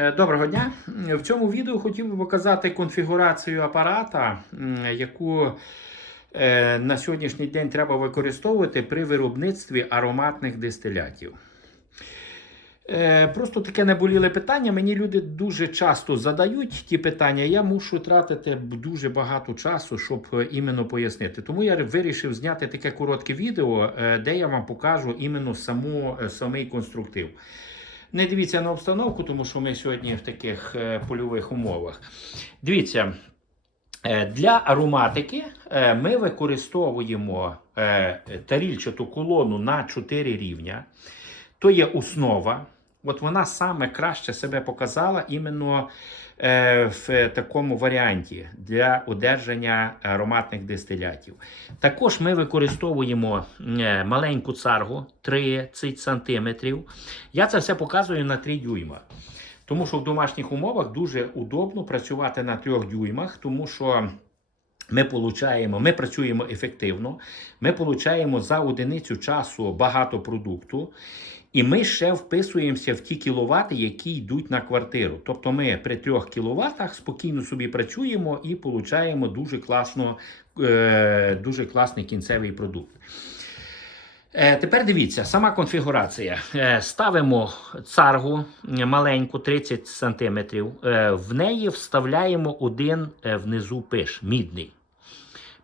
Е, Доброго дня. В цьому відео хотів би показати конфігурацію апарата, яку е, на сьогоднішній день треба використовувати при виробництві ароматних дистилятів. Е, Просто таке наболіле питання. Мені люди дуже часто задають ті питання. Я мушу тратити дуже багато часу, щоб іменно пояснити. Тому я вирішив зняти таке коротке відео, де я вам покажу іменно саму, самий конструктив. Не дивіться на обстановку, тому що ми сьогодні в таких е, польових умовах. Дивіться, е, для ароматики е, ми використовуємо тарільчату колону на 4 рівня. То є основа. От вона саме краще себе показала іменно в такому варіанті для одержання ароматних дистилятів. Також ми використовуємо е, маленьку царгу 30 см. Я це все показую на 3 дюйма. Тому що в домашніх умовах дуже удобно працювати на 3 дюймах, тому що ми получаємо, ми працюємо ефективно, ми получаємо за одиницю часу багато продукту, і ми ще вписуємося в ті кіловати, які йдуть на квартиру. Тобто ми при 3 кіловатах спокійно собі працюємо і получаємо дуже, класно, е, дуже класний кінцевий продукт. Е, Тепер дивіться, сама конфігурація. Е, Ставимо царгу маленьку 30 см. В неї вставляємо один внизу пиш, мідний.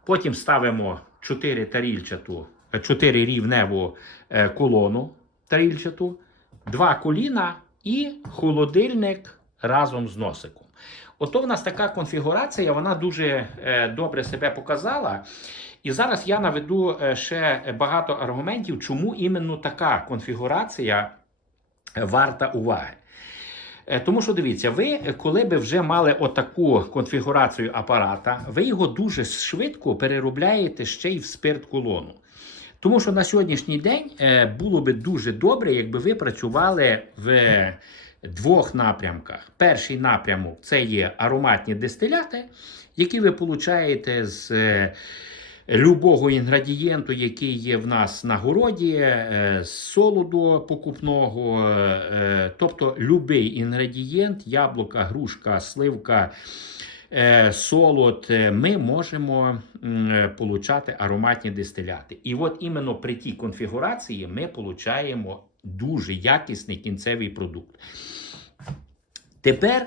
Потім ставимо 4 тарільчату, 4 рівневу е, колону тарільчату, два коліна і холодильник разом з носиком. Ото в нас така конфігурація, вона дуже е, добре себе показала. І зараз я наведу е, ще багато аргументів, чому іменно така конфігурація е, варта уваги. Е, Тому що дивіться, ви, е, коли би вже мали отаку конфігурацію апарата, ви його дуже швидко переробляєте ще й в спирт колону. Тому що на сьогоднішній день е, було би дуже добре, якби ви працювали в двох напрямках. Перший напрямок це є ароматні дистиляти, які ви получаєте з любого інгредієнту, який є в нас на городі, е, солоду покупного, е, тобто любий інгредієнт, яблука, грушка, сливка. е, Солод, ми можемо получати ароматні дистиляти. І от іменно при тій конфігурації ми получаємо дуже якісний кінцевий продукт. Тепер,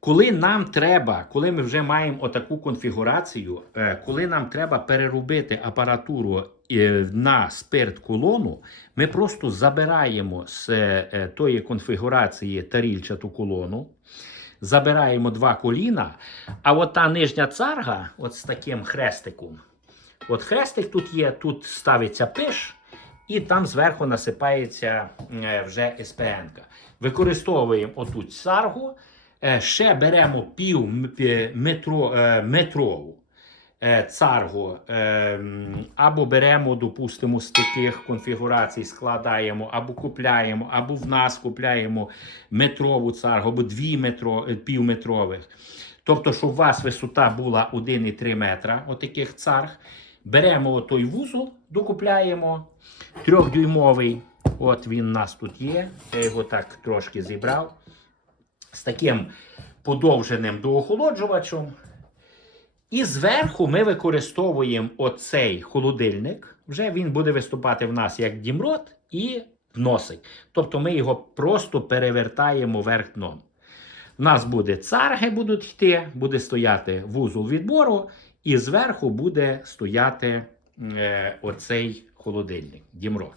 коли нам треба, коли ми вже маємо отаку конфігурацію, е, коли нам треба переробити апаратуру е, на спирт колону, ми просто забираємо з е, тої конфігурації тарільчату колону. Забираємо два коліна, а от та нижня царга, от з таким хрестиком. От хрестик тут є, тут ставиться пиш, і там зверху насипається вже СПН. Використовуємо оту царгу, е, ще беремо пів метро, е, метрову е, царгу, е, або беремо, допустимо, з таких конфігурацій, складаємо, або купляємо, або в нас купляємо метрову царгу, або дві метро, е, півметрових. Тобто, щоб у вас висота була 1,3 метра, отаких царг. Беремо той вузол, докупляємо трьохдюймовий. От він у нас тут є. Я його так трошки зібрав. З таким подовженим доохолоджувачем. І зверху ми використовуємо оцей холодильник. Вже він буде виступати в нас як дімрот і носик. Тобто ми його просто перевертаємо вверх дном. У нас буде царги будуть йти, буде стояти вузол відбору, і зверху буде стояти е, оцей холодильник, дімрот.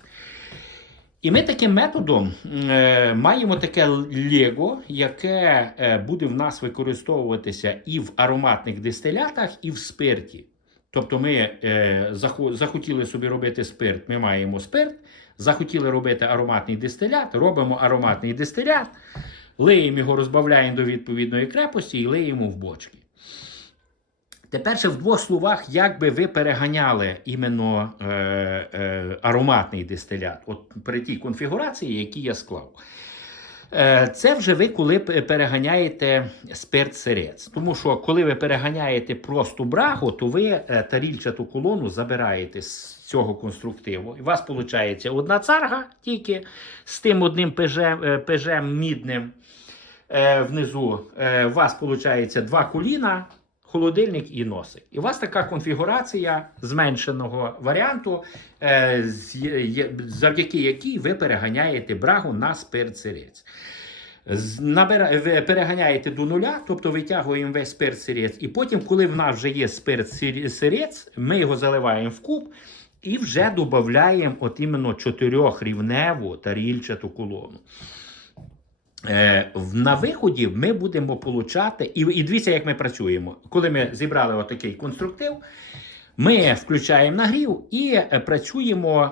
І ми таким методом е, маємо таке лего, яке е, буде в нас використовуватися і в ароматних дистилятах, і в спирті. Тобто ми е, захотіли собі робити спирт, ми маємо спирт, захотіли робити ароматний дистилят, робимо ароматний дистилят, лиємо його, розбавляємо до відповідної крепості і лиємо в бочки. Тепер ще в двох словах, як би ви переганяли іменно е, е, ароматний дистилят, от при тій конфігурації, які я склав. Е, Це вже ви коли переганяєте спирт сирець. Тому що коли ви переганяєте просто брагу, то ви е, тарільчату колону забираєте з цього конструктиву. І у вас виходить одна царга тільки з тим одним пежем, е, пежем мідним. внизу у вас виходить два коліна, холодильник і носик. І у вас така конфігурація зменшеного варіанту, е, завдяки якій ви переганяєте брагу на спирт-сирець. Переганяєте до нуля, тобто витягуємо весь спирт-сирець. І потім, коли в нас вже є спирт-сирець, ми його заливаємо в куб і вже додаємо от іменно чотирьохрівневу тарільчату колону. Е, на виході ми будемо получати, і, і дивіться, як ми працюємо. Коли ми зібрали отакий конструктив, ми включаємо нагрів і е, працюємо,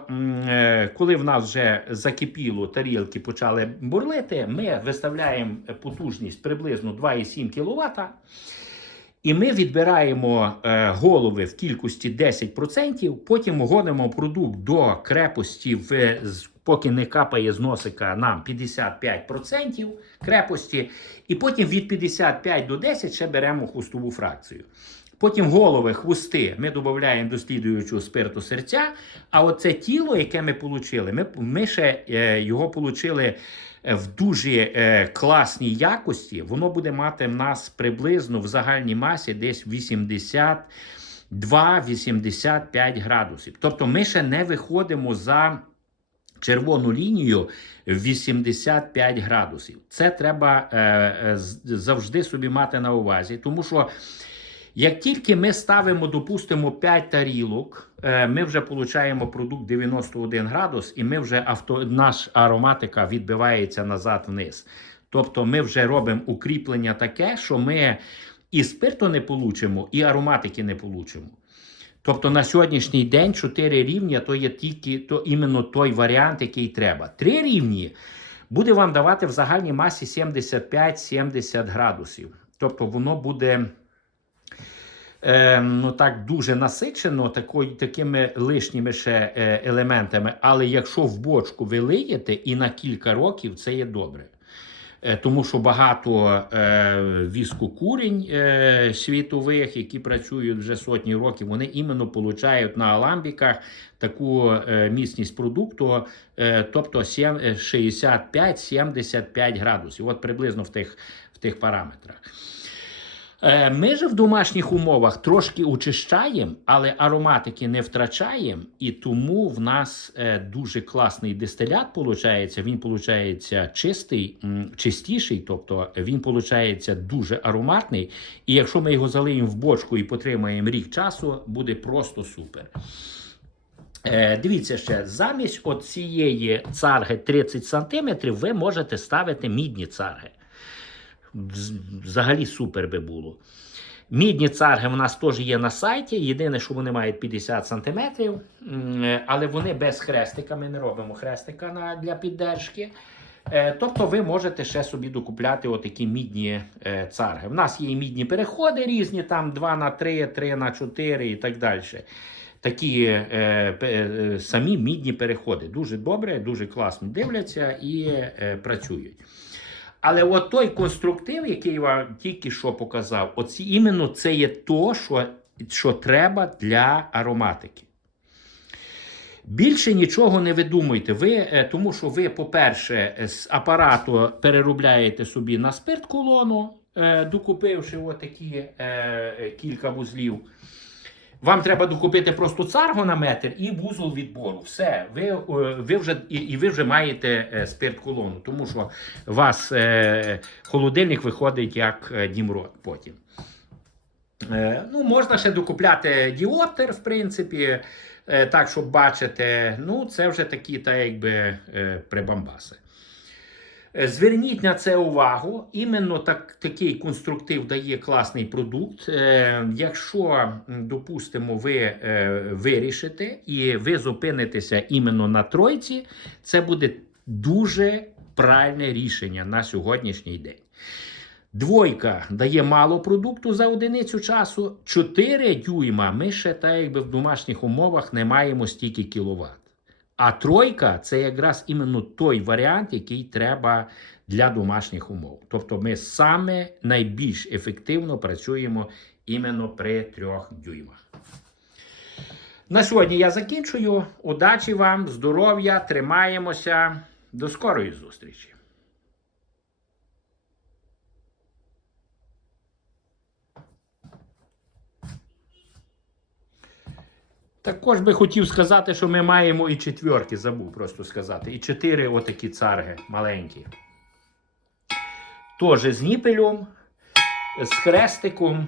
е, коли в нас вже закипіло, тарілки почали бурлити, ми виставляємо потужність приблизно 2,7 кВт. І ми відбираємо е, голови в кількості 10%, потім гонимо продукт до крепості, в, поки не капає з носика нам 55% крепості, і потім від 55 до 10 ще беремо хвостову фракцію. Потім голови, хвости ми додаємо до слідуючого спирту серця. А оце тіло, яке ми отримали, ми, ми ще е, його отримали в дуже е, класній якості. Воно буде мати в нас приблизно в загальній масі десь 82-85 градусів. Тобто ми ще не виходимо за червону лінію 85 градусів. Це треба е, е, завжди собі мати на увазі, тому що. Як тільки ми ставимо, допустимо, 5 тарілок, е, ми вже отримуємо продукт 91 градус, і ми вже авто, наш ароматика відбивається назад вниз. Тобто ми вже робимо укріплення таке, що ми і спирту не получимо, і ароматики не получимо. Тобто на сьогоднішній день 4 рівня то є тільки то іменно той варіант, який треба. 3 рівні буде вам давати в загальній масі 75-70 градусів. Тобто воно буде е, ну так дуже насичено такої, такими лишніми ще е, елементами. Але якщо в бочку ви лиєте і на кілька років, це є добре. Е, Тому що багато е, віскокурень е, світових, які працюють вже сотні років, вони іменно получають на аламбіках таку е, міцність продукту, е, тобто е, 65-75 градусів. От приблизно в тих, в тих параметрах. Е, Ми ж в домашніх умовах трошки очищаємо, але ароматики не втрачаємо, і тому в нас е, дуже класний дистилят получається. Він получається чистий, чистіший, тобто він получається дуже ароматний. І якщо ми його залиємо в бочку і потримаємо рік часу, буде просто супер. Е, дивіться ще, замість от цієї царги 30 см ви можете ставити мідні царги. Вз- Взагалі супер би було. Мідні царги в нас теж є на сайті. Єдине, що вони мають 50 см, але вони без хрестика. Ми не робимо хрестика на, для піддержки. Е, Тобто ви можете ще собі докупляти отакі мідні е, царги. В нас є і мідні переходи різні, там 2 на 3, 3 на 4 і так далі. Такі е, е, самі мідні переходи. Дуже добре, дуже класно дивляться і е, працюють. Але от той конструктив, який я вам тільки що показав, оці, іменно це є то, що, що треба для ароматики. Більше нічого не видумуйте. Ви, е, тому що ви, по-перше, з апарату переробляєте собі на спирт колону, е, докупивши отакі е, кілька вузлів. Вам треба докупити просто царго на метр і вузол відбору. Все, ви, е, ви вже, і, ви вже маєте е, спирт-колону, тому що у вас е, холодильник виходить як дімрот потім. Ну, можна ще докупляти діоптер, в принципі, так, щоб бачити. Ну, це вже такі, та якби прибамбаси. Е, Зверніть на це увагу. Іменно так, такий конструктив дає класний продукт. Е, якщо, допустимо, ви е, вирішите і ви зупинитеся іменно на тройці, це буде дуже правильне рішення на сьогоднішній день. Двойка дає мало продукту за одиницю часу. 4 дюйма ми ще так якби в домашніх умовах не маємо стільки кіловат. А тройка це якраз іменно той варіант, який треба для домашніх умов. Тобто ми саме найбільш ефективно працюємо іменно при трьох дюймах. На сьогодні я закінчую. Удачі вам, здоров'я, тримаємося. До скорої зустрічі! Також би хотів сказати, що ми маємо і четверки, забув просто сказати. І чотири отакі царги маленькі. Теж з ніпелем, з хрестиком.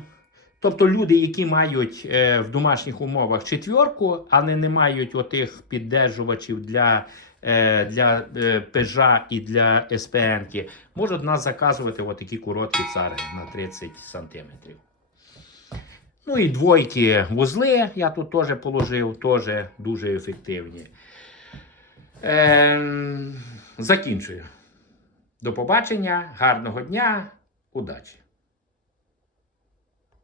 Тобто люди, які мають е, в домашніх умовах четверку, але не мають отих піддержувачів для, е, для е, пежа і для СПН, можуть нас заказувати отакі короткі царги на 30 сантиметрів. Ну і двойки вузли я тут теж положив, теж дуже ефективні. Е, закінчую. До побачення, гарного дня, удачі!